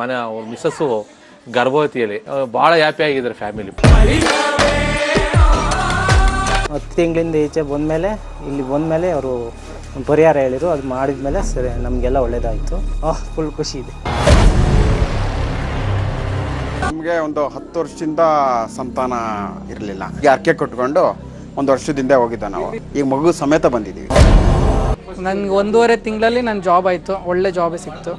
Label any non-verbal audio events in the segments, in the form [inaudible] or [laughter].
ಮನೆ ಅವ್ರ ಮಿಸ್ಸಸ್ಸು ಗರ್ಭವತಿಯಲ್ಲಿ ಭಾಳ ಹ್ಯಾಪಿ ಆಗಿದ್ದಾರೆ ಫ್ಯಾಮಿಲಿ ಹತ್ತು ತಿಂಗಳಿಂದ ಈಚೆ ಬಂದಮೇಲೆ ಇಲ್ಲಿ ಬಂದಮೇಲೆ ಅವರು ಪರಿಹಾರ ಹೇಳಿದರು ಅದು ಮಾಡಿದ್ಮೇಲೆ ಸರಿ ನಮಗೆಲ್ಲ ಒಳ್ಳೇದಾಯಿತು. ಫುಲ್ ಖುಷಿ ಇದೆ. ನಮಗೆ ಒಂದು ಹತ್ತು ವರ್ಷದಿಂದ ಸಂತಾನ ಇರಲಿಲ್ಲ. ಈಗ ಅರ್ಕೆ ಕೊಟ್ಕೊಂಡು ಒಂದು ವರ್ಷದಿಂದ ಹೋಗಿದ್ದ ನಾವು. ಈಗ ಮಗು ಸಮೇತ ಬಂದಿದ್ದೀವಿ. ನನಗೆ ಒಂದೂವರೆ ತಿಂಗಳಲ್ಲಿ ನನ್ನ ಜಾಬ್ ಆಯಿತು ಒಳ್ಳೆ ಜಾಬೇ ಸಿಕ್ತು.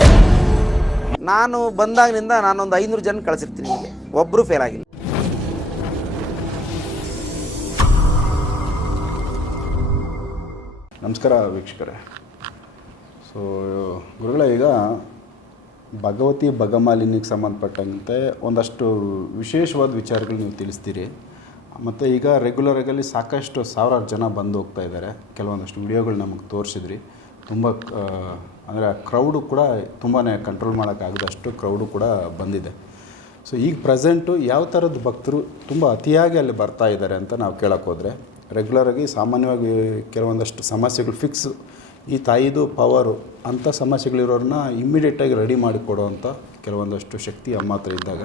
ನಾನು ಬಂದಾಗಿನಿಂದ ನಾನೊಂದು ಐನೂರು ಜನ ಕಳಿಸಿರ್ತೀನಿ ನಿಮಗೆ. ಒಬ್ಬರು ಫೇಲ್ ಆಗಿಲ್ಲ. ನಮಸ್ಕಾರ ವೀಕ್ಷಕರೇ. ಸೊ ಗುರುಗಳ, ಈಗ ಭಗವತಿ ಭಗಮಾಲಿನಿಗೆ ಸಂಬಂಧಪಟ್ಟಂತೆ ಒಂದಷ್ಟು ವಿಶೇಷವಾದ ವಿಚಾರಗಳು ನೀವು ತಿಳಿಸ್ತೀರಿ. ಮತ್ತು ಈಗ ರೆಗ್ಯುಲರಾಗಲ್ಲಿ ಸಾಕಷ್ಟು ಸಾವಿರಾರು ಜನ ಬಂದು ಹೋಗ್ತಾ ಇದ್ದಾರೆ. ಕೆಲವೊಂದಷ್ಟು ವಿಡಿಯೋಗಳು ನಮಗೆ ತೋರಿಸಿದ್ರಿ. ತುಂಬ ಅಂದರೆ ಕ್ರೌಡು ಕೂಡ ತುಂಬಾ ಕಂಟ್ರೋಲ್ ಮಾಡೋಕ್ಕಾಗದಷ್ಟು ಕ್ರೌಡು ಕೂಡ ಬಂದಿದೆ. ಸೊ ಈಗ ಪ್ರೆಸೆಂಟು ಯಾವ ಥರದ ಭಕ್ತರು ತುಂಬ ಅತಿಯಾಗಿ ಅಲ್ಲಿ ಬರ್ತಾ ಇದ್ದಾರೆ ಅಂತ ನಾವು ಕೇಳೋಕ್ಕೋದ್ರೆ ರೆಗ್ಯುಲರಾಗಿ ಸಾಮಾನ್ಯವಾಗಿ ಕೆಲವೊಂದಷ್ಟು ಸಮಸ್ಯೆಗಳು ಫಿಕ್ಸ್ ಈ ತಾಯಿದು ಪವರು ಅಂಥ ಸಮಸ್ಯೆಗಳಿರೋರನ್ನ ಇಮ್ಮಿಡಿಯೇಟಾಗಿ ರೆಡಿ ಮಾಡಿ ಕೊಡೋವಂಥ ಕೆಲವೊಂದಷ್ಟು ಶಕ್ತಿ ಅಮ್ಮ ಹತ್ರ ಇದ್ದಾಗ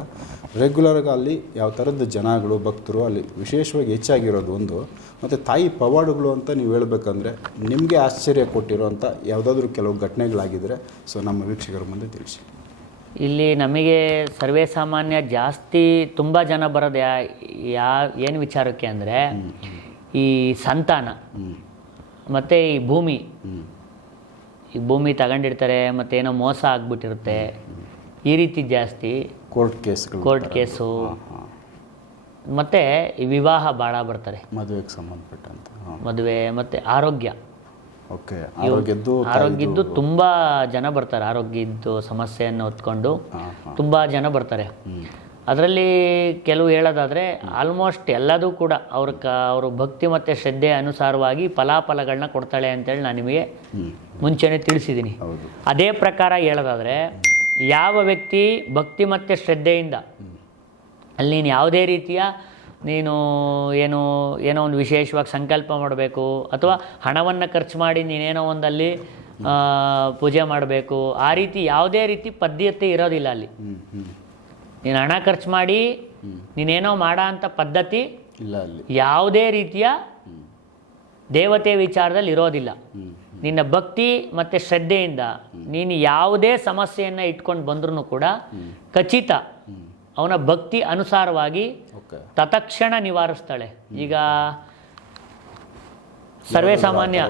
ರೆಗ್ಯುಲರಾಗಿ ಅಲ್ಲಿ ಯಾವ ಥರದ ಜನಗಳು ಭಕ್ತರು ಅಲ್ಲಿ ವಿಶೇಷವಾಗಿ ಹೆಚ್ಚಾಗಿರೋದು ಒಂದು. ಮತ್ತು ತಾಯಿ ಪವಾಡುಗಳು ಅಂತ ನೀವು ಹೇಳಬೇಕಂದ್ರೆ ನಿಮಗೆ ಆಶ್ಚರ್ಯ ಕೊಟ್ಟಿರೋಂಥ ಯಾವುದಾದ್ರೂ ಕೆಲವು ಘಟನೆಗಳಾಗಿದ್ದರೆ ಸೊ ನಮ್ಮ ವೀಕ್ಷಕರ ಮುಂದೆ ತಿಳಿಸಿ. ಇಲ್ಲಿ ನಮಗೆ ಸರ್ವೇ ಸಾಮಾನ್ಯ ಜಾಸ್ತಿ ತುಂಬ ಜನ ಬರೋದು ಯಾ ಯಾ ಏನು ವಿಚಾರಕ್ಕೆ ಅಂದರೆ ಈ ಸಂತಾನ. ಮತ್ತು ಈ ಭೂಮಿ. ಈ ಭೂಮಿ ತಗೊಂಡಿರ್ತಾರೆ ಮತ್ತು ಏನೋ ಮೋಸ ಆಗ್ಬಿಟ್ಟಿರುತ್ತೆ. ಈ ರೀತಿ ಜಾಸ್ತಿ. ಕೋರ್ಟ್ ಕೇಸ್ ಕೋರ್ಟ್ ಕೇಸು ಮತ್ತು ಈ ವಿವಾಹ ಭಾಳ ಬರ್ತಾರೆ. ಮದುವೆಗೆ ಸಂಬಂಧಪಟ್ಟಂತೆ ಮದುವೆ ಮತ್ತು ಆರೋಗ್ಯ. ಓಕೆ ಆರೋಗ್ಯದ್ದು ಆರೋಗ್ಯದ್ದು ತುಂಬ ಜನ ಬರ್ತಾರೆ ಆರೋಗ್ಯದ್ದು ಸಮಸ್ಯೆಯನ್ನು ಹೊತ್ಕೊಂಡು. ತುಂಬ ಜನ ಬರ್ತಾರೆ. ಅದರಲ್ಲಿ ಕೆಲವು ಹೇಳೋದಾದರೆ ಆಲ್ಮೋಸ್ಟ್ ಎಲ್ಲದೂ ಕೂಡ ಅವ್ರ ಕ ಅವರು ಭಕ್ತಿ ಮತ್ತು ಶ್ರದ್ಧೆ ಅನುಸಾರವಾಗಿ ಫಲಾಫಲಗಳನ್ನ ಕೊಡ್ತಾಳೆ ಅಂತೇಳಿ ನಾನು ನಿಮಗೆ ಮುಂಚೆನೇ ತಿಳಿಸಿದ್ದೀನಿ. ಅದೇ ಪ್ರಕಾರ ಹೇಳೋದಾದರೆ ಯಾವ ವ್ಯಕ್ತಿ ಭಕ್ತಿ ಮತ್ತು ಶ್ರದ್ಧೆಯಿಂದ ಅಲ್ಲಿ ನೀನು ಯಾವುದೇ ರೀತಿಯ ನೀನು ಏನು ಏನೋ ಒಂದು ವಿಶೇಷವಾಗಿ ಸಂಕಲ್ಪ ಮಾಡಬೇಕು ಅಥವಾ ಹಣವನ್ನು ಖರ್ಚು ಮಾಡಿ ನೀನೇನೋ ಒಂದಲ್ಲಿ ಪೂಜೆ ಮಾಡಬೇಕು ಆ ರೀತಿ ಯಾವುದೇ ರೀತಿ ಪದ್ಧತಿ ಇರೋದಿಲ್ಲ ಅಲ್ಲಿ. ನೀನು ಹಣ ಖರ್ಚು ಮಾಡಿ ನೀನೇನೋ ಮಾಡೋ ಅಂಥ ಪದ್ಧತಿ ಇಲ್ಲ ಅಲ್ಲಿ. ಯಾವುದೇ ರೀತಿಯ ದೇವತೆ ವಿಚಾರದಲ್ಲಿ ಇರೋದಿಲ್ಲ. ನಿನ್ನ ಭಕ್ತಿ ಮತ್ತು ಶ್ರದ್ಧೆಯಿಂದ ನೀನು ಯಾವುದೇ ಸಮಸ್ಯೆಯನ್ನು ಇಟ್ಕೊಂಡು ಬಂದ್ರೂ ಕೂಡ ಖಚಿತ. ಅವನ ಭಕ್ತಿ ಅನುಸಾರವಾಗಿ ತತಕ್ಷಣ ನಿವಾರಿಸ್ತಾಳೆ. ಈಗ ಸರ್ವೇ ಸಾಮಾನ್ಯ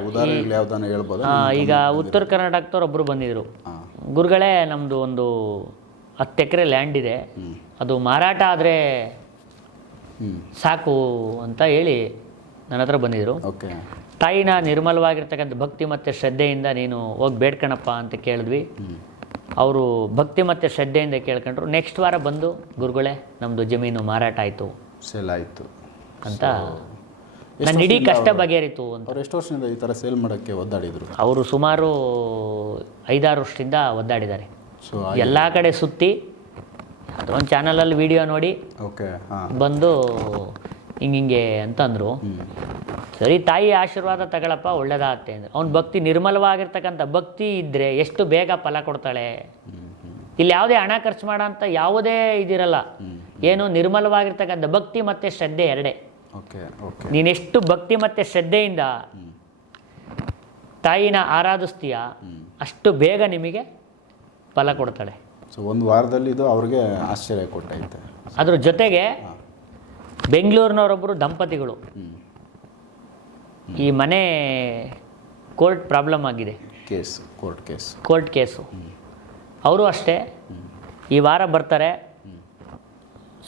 ಈಗ ಉತ್ತರ ಕರ್ನಾಟಕದವ್ರು ಒಬ್ಬರು ಬಂದಿದ್ರು. ಗುರುಗಳೇ ನಮ್ಮದು ಒಂದು ಹತ್ತು ಎಕರೆ ಲ್ಯಾಂಡ್ ಇದೆ. ಅದು ಮಾರಾಟ ಆದರೆ ಸಾಕು ಅಂತ ಹೇಳಿ ನನ್ನ ಹತ್ರ ಬಂದಿದ್ರು. ಓಕೆ. ತಾಯಿನ ನಿರ್ಮಲವಾಗಿರ್ತಕ್ಕಂಥ ಭಕ್ತಿ ಮತ್ತು ಶ್ರದ್ಧೆಯಿಂದ ನೀನು ಹೋಗಿ ಬೇಡ್ಕಣಪ್ಪ ಅಂತ ಕೇಳಿದ್ವಿ. ಅವರು ಭಕ್ತಿ ಮತ್ತು ಶ್ರದ್ಧೆಯಿಂದ ಕೇಳ್ಕೊಂಡ್ರು ನೆಕ್ಸ್ಟ್ ವಾರ ಬಂದು ಗುರುಗಳೇ ನಮ್ಮದು ಜಮೀನು ಮಾರಾಟ ಆಯಿತು. ಸೇಲ್ ಆಯಿತು. ಅಂತ. ನನ್ನ ಇಡೀ ಕಷ್ಟ ಬಗೆಹರಿತು ಅಂತ. ಅವ್ರು ಎಷ್ಟು ವರ್ಷದಿಂದ ಈ ಥರ ಸೇಲ್ ಮಾಡೋಕ್ಕೆ ಒದ್ದಾಡಿದರು? ಅವರು ಸುಮಾರು ಐದಾರು ವರ್ಷದಿಂದ ಒದ್ದಾಡಿದ್ದಾರೆ. ಸೊ ಎಲ್ಲ ಕಡೆ ಸುತ್ತಿ ಅದೊಂದು ಚಾನಲಲ್ಲಿ ವಿಡಿಯೋ ನೋಡಿ ಓಕೆ ಬಂದು ಹಿಂಗಿಂಗೆ ಅಂತಂದರು. ಸರಿ ತಾಯಿ ಆಶೀರ್ವಾದ ತಗೊಳಪ್ಪ ಒಳ್ಳೇದಾಗತ್ತೆ ಅಂದ್ರೆ. ಅವ್ನ ಭಕ್ತಿ ನಿರ್ಮಲವಾಗಿರ್ತಕ್ಕಂಥ ಭಕ್ತಿ ಇದ್ದರೆ ಎಷ್ಟು ಬೇಗ ಫಲ ಕೊಡ್ತಾಳೆ? ಇಲ್ಲಿ ಯಾವುದೇ ಹಣ ಖರ್ಚು ಮಾಡೋಂಥ ಅಂತ ಯಾವುದೇ ಇದಿರಲ್ಲ. ಏನು ನಿರ್ಮಲವಾಗಿರ್ತಕ್ಕಂಥ ಭಕ್ತಿ ಮತ್ತು ಶ್ರದ್ಧೆ ಎರಡೇ. ಓಕೆ ಓಕೆ ನೀನೆಷ್ಟು ಭಕ್ತಿ ಮತ್ತು ಶ್ರದ್ಧೆಯಿಂದ ತಾಯಿನ ಆರಾಧಿಸ್ತೀಯ? ಅಷ್ಟು ಬೇಗ ನಿಮಗೆ ಫಲ ಕೊಡ್ತಾಳೆ. ಸೊ ಒಂದು ವಾರದಲ್ಲಿ ಇದು ಅವ್ರಿಗೆ ಆಶ್ಚರ್ಯ ಕೊಟ್ಟೈತೆ. ಅದ್ರ ಜೊತೆಗೆ ಬೆಂಗಳೂರಿನವರೊಬ್ಬರು ದಂಪತಿಗಳು. ಈ ಮನೆ ಕೋರ್ಟ್ ಪ್ರಾಬ್ಲಮ್ ಆಗಿದೆ. Case court case. Court case. ಅವರು ಅಷ್ಟೇ. ಈ ವಾರ ಬರ್ತಾರೆ.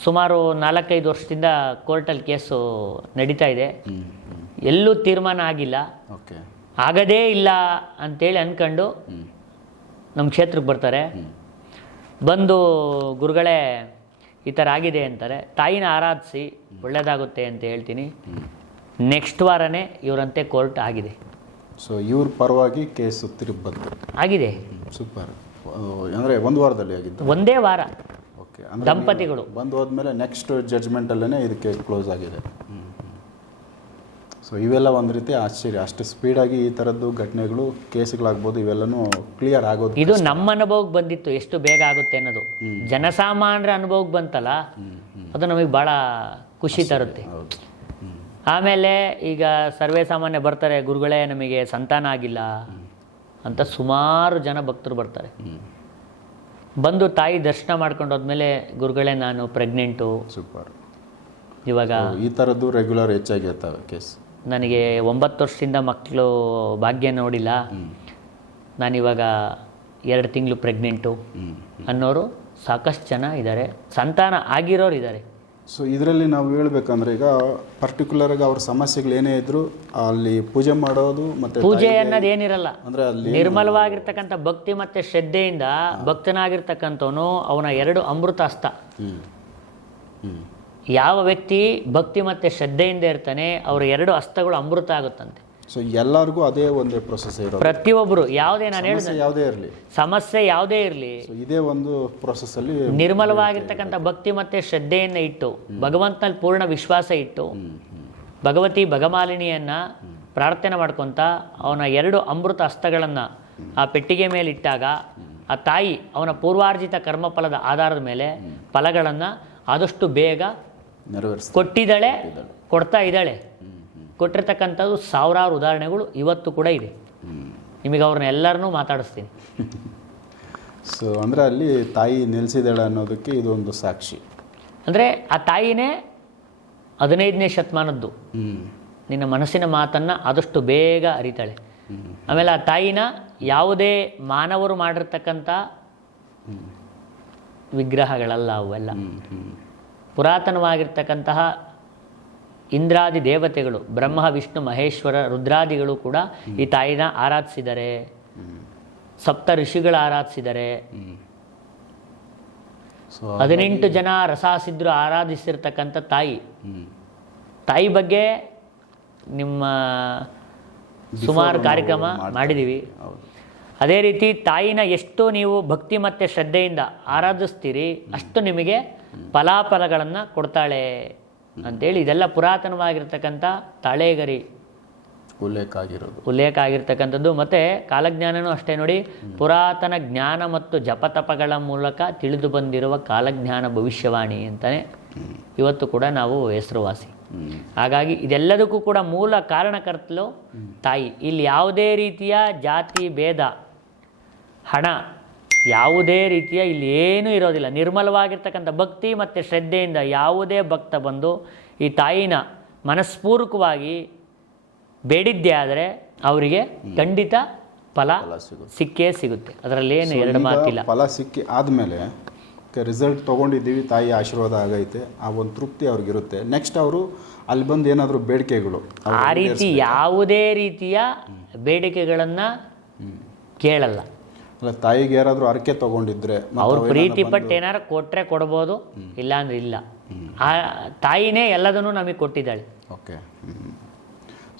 ಸುಮಾರು ನಾಲ್ಕೈದು ವರ್ಷದಿಂದ ಕೋರ್ಟಲ್ಲಿ ಕೇಸು ನಡೀತಾ ಇದೆ. ಎಲ್ಲೂ ತೀರ್ಮಾನ ಆಗಿಲ್ಲ. ಓಕೆ. ಆಗದೇ ಇಲ್ಲ ಅಂತೇಳಿ ಅಂದ್ಕೊಂಡು ನಮ್ಮ ಕ್ಷೇತ್ರಕ್ಕೆ ಬರ್ತಾರೆ. ಬಂದು ಗುರುಗಳೇ ಈ ಥರ ಆಗಿದೆ ಅಂತಾರೆ. ತಾಯಿನ ಆರಾಧಿಸಿ ಒಳ್ಳೆಯದಾಗುತ್ತೆ ಅಂತ ಹೇಳ್ತೀನಿ. ನೆಕ್ಸ್ಟ್ ವಾರನೇ ಇವರಂತೆ ಕೋರ್ಟ್ ಆಗಿದೆ. ಸೊ ಇವ್ರ ಪರವಾಗಿ ಕೇಸು ತಿರುಗಿ ಬಂತು. ಆಗಿದೆ. ಸೂಪರ್ ಅಂದರೆ ಒಂದು ವಾರದಲ್ಲಿ ಆಗಿದ್ದು? ಒಂದೇ ವಾರ. ಓಕೆ ದಂಪತಿಗಳು. ಬಂದು ಹೋದ್ಮೇಲೆ ನೆಕ್ಸ್ಟ್ ಜಡ್ಜ್ಮೆಂಟಲ್ಲೇ ಇದಕ್ಕೆ ಕ್ಲೋಸ್ ಆಗಿದೆ. ಸೊ ಇವೆಲ್ಲ ಒಂದು ರೀತಿ ಆಶ್ಚರ್ಯ. ಅಷ್ಟು ಸ್ಪೀಡಾಗಿ ಈ ಥರದ್ದು ಘಟನೆಗಳು ಕೇಸ್ಗಳಾಗ್ಬೋದು ಇವೆಲ್ಲನೂ ಕ್ಲಿಯರ್ ಆಗೋದು ಇದು ನಮ್ಮ ಅನುಭವಕ್ಕೆ ಬಂದಿತ್ತು ಎಷ್ಟು ಬೇಗ ಆಗುತ್ತೆ ಅನ್ನೋದು. ಜನಸಾಮಾನ್ಯರ ಅನುಭವಕ್ಕೆ ಬಂತಲ್ಲ ಅದು ನಮಗೆ ಭಾಳ ಖುಷಿ ತರುತ್ತೆ. ಆಮೇಲೆ ಈಗ ಸರ್ವೇ ಸಾಮಾನ್ಯ ಬರ್ತಾರೆ ಗುರುಗಳೇ ನಮಗೆ ಸಂತಾನ ಆಗಿಲ್ಲ ಅಂತ ಸುಮಾರು ಜನ ಭಕ್ತರು ಬರ್ತಾರೆ. ಬಂದು ತಾಯಿ ದರ್ಶನ ಮಾಡ್ಕೊಂಡು ಹೋದ್ಮೇಲೆ ಗುರುಗಳೇ ನಾನು ಪ್ರೆಗ್ನೆಂಟು ಸೂಪರ್. ಇವಾಗ ಈ ಥರದ್ದು ರೆಗ್ಯುಲರ್ ಹೆಚ್ಚಾಗಿರ್ತವೆ ಕೇಸ್. ನನಗೆ ಒಂಬತ್ತು ವರ್ಷದಿಂದ ಮಕ್ಕಳು ಭಾಗ್ಯ ನೋಡಿಲ್ಲ. ನಾನಿವಾಗ ಎರಡು ತಿಂಗಳು ಪ್ರೆಗ್ನೆಂಟು. ಅನ್ನೋರು ಸಾಕಷ್ಟು ಜನ ಇದ್ದಾರೆ. ಸಂತಾನ ಆಗಿರೋರು ಇದ್ದಾರೆ. ಸೊ ಇದರಲ್ಲಿ ನಾವು ಹೇಳ್ಬೇಕಂದ್ರೆ ಈಗ ಪರ್ಟಿಕ್ಯುಲರ್ ಆಗಿ ಅವ್ರ ಸಮಸ್ಯೆಗಳು ಏನೇ ಇದ್ರು ಅಲ್ಲಿ ಪೂಜೆ ಮಾಡೋದು ಮತ್ತೆ ಪೂಜೆ ಅನ್ನೋದು ಏನಿರಲ್ಲ. ಅಂದ್ರೆ ಅಲ್ಲಿ ನಿರ್ಮಲವಾಗಿರ್ತಕ್ಕಂಥ ಭಕ್ತಿ ಮತ್ತೆ ಶ್ರದ್ಧೆಯಿಂದ ಭಕ್ತನಾಗಿರ್ತಕ್ಕಂಥವನು ಅವನ ಎರಡು ಅಮೃತ ಹ್ಮ್. ಯಾವ ವ್ಯಕ್ತಿ ಭಕ್ತಿ ಮತ್ತೆ ಶ್ರದ್ಧೆಯಿಂದ ಇರ್ತಾನೆ ಅವರ ಎರಡು ಹಸ್ತಗಳು ಅಮೃತ ಆಗುತ್ತಂತೆ. ಸೊ ಎಲ್ಲರಿಗೂ ಅದೇ ಒಂದೇ ಪ್ರೊಸೆಸ್ ಇರೋದು. ಪ್ರತಿಯೊಬ್ಬರು ಯಾವುದೇ ನಾನು ಹೇಳಿದ ಯಾವುದೇ ಇರಲಿ. ಸಮಸ್ಯೆ ಯಾವುದೇ ಇರಲಿ. ಇದೇ ಒಂದು ಪ್ರೊಸೆಸ್ ಅಲ್ಲಿ ನಿರ್ಮಲವಾಗಿರ್ತಕ್ಕಂಥ ಭಕ್ತಿ ಮತ್ತೆ ಶ್ರದ್ಧೆಯನ್ನು ಇಟ್ಟು ಭಗವಂತನಲ್ಲಿ ಪೂರ್ಣ ವಿಶ್ವಾಸ ಇಟ್ಟು ಭಗವತಿ ಭಗಮಾಲಿನಿಯನ್ನ ಪ್ರಾರ್ಥನೆ ಮಾಡ್ಕೊತ ಅವನ ಎರಡು ಅಮೃತ ಹಸ್ತಗಳನ್ನು ಆ ಪೆಟ್ಟಿಗೆ ಮೇಲೆ ಇಟ್ಟಾಗ ಆ ತಾಯಿ ಅವನ ಪೂರ್ವಾರ್ಜಿತ ಕರ್ಮಫಲದ ಆಧಾರದ ಮೇಲೆ ಫಲಗಳನ್ನು ಆದಷ್ಟು ಬೇಗ ನೆರವೇರಿಸ್ತಾರೆ ಕೊಟ್ಟಿದ್ದಾಳೆ ಕೊಡ್ತಾ ಇದ್ದಾಳೆ. ಕೊಟ್ಟಿರ್ತಕ್ಕಂಥದ್ದು ಸಾವಿರಾರು ಉದಾಹರಣೆಗಳು ಇವತ್ತು ಕೂಡ ಇದೆ. ನಿಮಗೆ ಅವ್ರನ್ನ ಎಲ್ಲರನ್ನೂ ಮಾತಾಡಿಸ್ತೀನಿ. [laughs] ಸೊ ಅಂದ್ರೆ ಅಲ್ಲಿ ತಾಯಿ ನಿಲ್ಲಿಸಿದಾಳೆ ಅನ್ನೋದಕ್ಕೆ ಇದೊಂದು ಸಾಕ್ಷಿ. ಅಂದರೆ ಆ ತಾಯಿನೇ ಹದಿನೈದನೇ ಶತಮಾನದ್ದು. ನಿನ್ನ ಮನಸ್ಸಿನ ಮಾತನ್ನು ಆದಷ್ಟು ಬೇಗ ಅರಿತಾಳೆ. ಆಮೇಲೆ ಆ ತಾಯಿನ ಯಾವುದೇ ಮಾನವರು ಮಾಡಿರ್ತಕ್ಕಂಥ ವಿಗ್ರಹಗಳಲ್ಲ ಅವೆಲ್ಲ. ಪುರಾತನವಾಗಿರ್ತಕ್ಕಂತಹ ಇಂದ್ರಾದಿ ದೇವತೆಗಳು ಬ್ರಹ್ಮ ವಿಷ್ಣು ಮಹೇಶ್ವರ ರುದ್ರಾದಿಗಳು ಕೂಡ ಈ ತಾಯಿನ ಆರಾಧಿಸಿದರೆ ಸಪ್ತ ಋಷಿಗಳು ಆರಾಧಿಸಿದರೆ. ಹದಿನೆಂಟು ಜನ ರಸಾಸಿದ್ರು ಆರಾಧಿಸಿರ್ತಕ್ಕಂಥ ತಾಯಿ. ತಾಯಿ ಬಗ್ಗೆ ನಿಮ್ಮ ಸುಮಾರು ಕಾರ್ಯಕ್ರಮ ಮಾಡಿದ್ದೀವಿ ಅದೇ ರೀತಿ ತಾಯಿನ ಎಷ್ಟು ನೀವು ಭಕ್ತಿ ಮತ್ತು ಶ್ರದ್ಧೆಯಿಂದ ಆರಾಧಿಸ್ತೀರಿ ಅಷ್ಟು ನಿಮಗೆ ಫಲಾಫಲಗಳನ್ನು ಕೊಡ್ತಾಳೆ ಅಂತೇಳಿ ಇದೆಲ್ಲ ಪುರಾತನವಾಗಿರ್ತಕ್ಕಂಥ ತಾಳೇಗರಿ ಉಲ್ಲೇಖ ಆಗಿರೋದು ಉಲ್ಲೇಖ ಆಗಿರ್ತಕ್ಕಂಥದ್ದು ಮತ್ತು ಕಾಲಜ್ಞಾನನೂ ಅಷ್ಟೇ ನೋಡಿ ಪುರಾತನ ಜ್ಞಾನ ಮತ್ತು ಜಪತಪಗಳ ಮೂಲಕ ತಿಳಿದು ಬಂದಿರುವ ಕಾಲಜ್ಞಾನ ಭವಿಷ್ಯವಾಣಿ ಅಂತಲೇ ಇವತ್ತು ಕೂಡ ನಾವು ಹೆಸರುವಾಸಿ. ಹಾಗಾಗಿ ಇದೆಲ್ಲದಕ್ಕೂ ಕೂಡ ಮೂಲ ಕಾರಣಕರ್ತಲು ತಾಯಿ. ಇಲ್ಲಿ ಯಾವುದೇ ರೀತಿಯ ಜಾತಿ ಭೇದ ಹಣ ಯಾವುದೇ ರೀತಿಯ ಇಲ್ಲಿ ಏನೂ ಇರೋದಿಲ್ಲ. ನಿರ್ಮಲವಾಗಿರ್ತಕ್ಕಂಥ ಭಕ್ತಿ ಮತ್ತು ಶ್ರದ್ಧೆಯಿಂದ ಯಾವುದೇ ಭಕ್ತ ಬಂದು ಈ ತಾಯಿನ ಮನಸ್ಪೂರ್ವಕವಾಗಿ ಬೇಡಿದ್ದೇ ಆದರೆ ಅವರಿಗೆ ಖಂಡಿತ ಫಲ ಸಿಕ್ಕೇ ಸಿಗುತ್ತೆ. ಅದರಲ್ಲಿ ಏನು ಎರಡು ಮಾತಿಲ್ಲ. ಫಲ ಸಿಕ್ಕಿ ಆದಮೇಲೆ ರಿಸಲ್ಟ್ ತೊಗೊಂಡಿದ್ದೀವಿ ತಾಯಿ ಆಶೀರ್ವಾದ ಆಗೈತೆ ಆ ಒಂದು ತೃಪ್ತಿ ಅವ್ರಿಗಿರುತ್ತೆ. ನೆಕ್ಸ್ಟ್ ಅವರು ಅಲ್ಲಿ ಬಂದು ಏನಾದರೂ ಬೇಡಿಕೆಗಳು ಆ ರೀತಿ ಯಾವುದೇ ರೀತಿಯ ಬೇಡಿಕೆಗಳನ್ನು ಕೇಳಲ್ಲ. ಅಲ್ಲ ತಾಯಿಗೆ ಯಾರಾದರೂ ಅರಕೆ ತಗೊಂಡಿದ್ರೆ ಅವ್ರು ಪ್ರೀತಿ ಪಟ್ಟು ಏನಾರು ಕೊಟ್ಟರೆ ಕೊಡ್ಬೋದು ಇಲ್ಲಾಂದ್ರೆ ಇಲ್ಲ. ಆ ತಾಯಿನೇ ಎಲ್ಲದನ್ನು ನಮಗೆ ಕೊಟ್ಟಿದ್ದಾಳೆ. ಓಕೆ.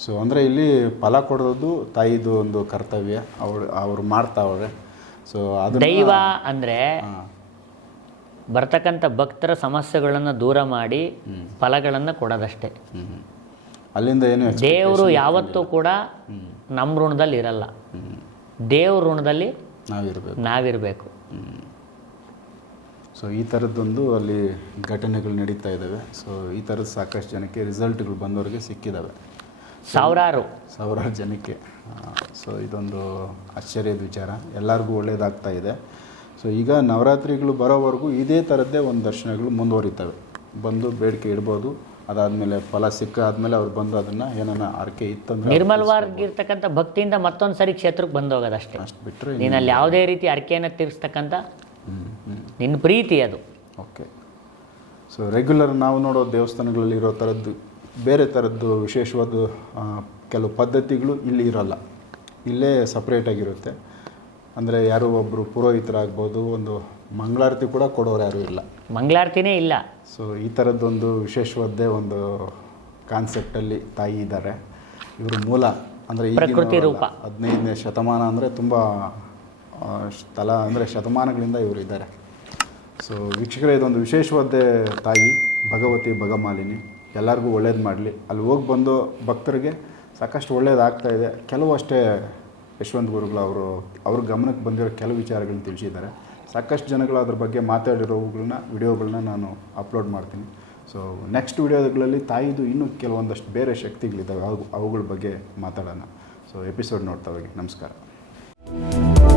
ಸೊ ಅಂದರೆ ಇಲ್ಲಿ ಫಲ ಕೊಡೋದು ತಾಯಿದು ಒಂದು ಕರ್ತವ್ಯ ಅವ್ರು ಅವ್ರು ಮಾಡ್ತಾವ್ರೆ ಸೊ ಅದು ದೈವ ಅಂದರೆ ಬರ್ತಕ್ಕಂಥ ಭಕ್ತರ ಸಮಸ್ಯೆಗಳನ್ನು ದೂರ ಮಾಡಿ ಫಲಗಳನ್ನು ಕೊಡೋದಷ್ಟೇ. ಅಲ್ಲಿಂದ ಏನು ದೇವರು ಯಾವತ್ತೂ ಕೂಡ ನಮ್ಮ ಋಣದಲ್ಲಿ ಇರಲ್ಲ. ದೇವ್ರ ಋಣದಲ್ಲಿ ನಾವಿರಬೇಕು. ನಾವಿರಬೇಕು. ಸೊ ಈ ಥರದ್ದೊಂದು ಅಲ್ಲಿ ಘಟನೆಗಳು ನಡೀತಾ ಇದ್ದಾವೆ. ಸೊ ಈ ಥರದ ಸಾಕಷ್ಟು ಜನಕ್ಕೆ ರಿಸಲ್ಟ್ಗಳು ಬಂದವರಿಗೆ ಸಿಕ್ಕಿದ್ದಾವೆ ಸಾವಿರಾರು. ಸಾವಿರಾರು ಜನಕ್ಕೆ. ಸೊ ಇದೊಂದು ಆಶ್ಚರ್ಯದ ವಿಚಾರ. ಎಲ್ಲರಿಗೂ ಒಳ್ಳೆಯದಾಗ್ತಾ ಇದೆ. ಸೊ ಈಗ ನವರಾತ್ರಿಗಳು ಬರೋವರೆಗೂ ಇದೇ ಥರದ್ದೇ ಒಂದು ದರ್ಶನಗಳು ಮುಂದುವರಿತವೆ. ಬಂದು ಬೇಡಿಕೆ ಇಡ್ಬೋದು. ಅದಾದಮೇಲೆ ಫಲ ಸಿಕ್ಕಾದ್ಮೇಲೆ ಅವ್ರು ಬಂದು ಅದನ್ನು ಏನನ್ನ ಆರ್ಕೆ ಇತ್ತಂದ್ರೆ ನಿರ್ಮಲವಾಗಿರ್ತಕ್ಕಂಥ ಭಕ್ತಿಯಿಂದ ಮತ್ತೊಂದು ಸರಿ ಕ್ಷೇತ್ರಕ್ಕೆ ಬಂದೋಗೋದಷ್ಟೇ ಅಷ್ಟು. ಬಿಟ್ಟರೆ ನೀನಲ್ಲಿ ಯಾವುದೇ ರೀತಿ ಅರ್ಕೆಯನ್ನು ತೀರಿಸ್ತಕ್ಕಂಥ ನಿನ್ನ ಪ್ರೀತಿ ಅದು. ಓಕೆ. ಸೊ ರೆಗ್ಯುಲರ್ ನಾವು ನೋಡೋ ದೇವಸ್ಥಾನಗಳಲ್ಲಿ ಇರೋ ಥರದ್ದು ಬೇರೆ ಥರದ್ದು ವಿಶೇಷವಾದ ಕೆಲವು ಪದ್ಧತಿಗಳು ಇಲ್ಲಿ ಇರೋಲ್ಲ. ಇಲ್ಲೇ ಸಪ್ರೇಟಾಗಿರುತ್ತೆ ಅಂದರೆ ಯಾರೋ ಒಬ್ಬರು ಪುರೋಹಿತರಾಗ್ಬೋದು ಒಂದು ಮಂಗಳಾರತಿ ಕೂಡ ಕೊಡೋರು ಯಾರು ಇಲ್ಲ. ಮಂಗಳಾರತಿನೇ ಇಲ್ಲ. ಸೊ ಈ ಥರದ್ದೊಂದು ವಿಶೇಷವಾದ್ದೇ ಒಂದು ಕಾನ್ಸೆಪ್ಟಲ್ಲಿ ತಾಯಿ ಇದ್ದಾರೆ. ಇವರು ಮೂಲ ಅಂದರೆ ಪ್ರಕೃತಿ ರೂಪ. ಹದಿನೈದನೇ ಶತಮಾನ ಅಂದರೆ ತುಂಬ ಸ್ಥಳ ಅಂದರೆ ಶತಮಾನಗಳಿಂದ ಇವರು ಇದ್ದಾರೆ. ಸೊ ವೀಕ್ಷಕರೇ ಇದೊಂದು ವಿಶೇಷವಾದ್ದೇ ತಾಯಿ ಭಗವತಿ ಭಗಮಾಲಿನಿ. ಎಲ್ಲರಿಗೂ ಒಳ್ಳೇದು ಮಾಡಲಿ. ಅಲ್ಲಿ ಹೋಗಿ ಬಂದು ಭಕ್ತರಿಗೆ ಸಾಕಷ್ಟು ಒಳ್ಳೇದಾಗ್ತಾ ಇದೆ. ಕೆಲವಷ್ಟೇ ಯಶವಂತ ಗುರುಗಳು ಅವರು ಅವ್ರ ಗಮನಕ್ಕೆ ಬಂದಿರೋ ಕೆಲವು ವಿಚಾರಗಳನ್ನ ತಿಳಿಸಿದ್ದಾರೆ. ಸಾಕಷ್ಟು ಜನಗಳು ಅದ್ರ ಬಗ್ಗೆ ಮಾತಾಡಿರೋವುಗಳನ್ನ, ವಿಡಿಯೋಗಳನ್ನ ನಾನು ಅಪ್ಲೋಡ್ ಮಾಡ್ತೀನಿ. ಸೊ ನೆಕ್ಸ್ಟ್ ವಿಡಿಯೋಗಳಲ್ಲಿ ತಾಯಿದು ಇನ್ನೂ ಕೆಲವೊಂದಷ್ಟು ಬೇರೆ ಶಕ್ತಿಗಳಿದ್ದಾವೆ. ಅವು ಅವುಗಳ ಬಗ್ಗೆ ಮಾತಾಡೋಣ. ಸೊ ಎಪಿಸೋಡ್ ನೋಡ್ತಾ ನಮಸ್ಕಾರ.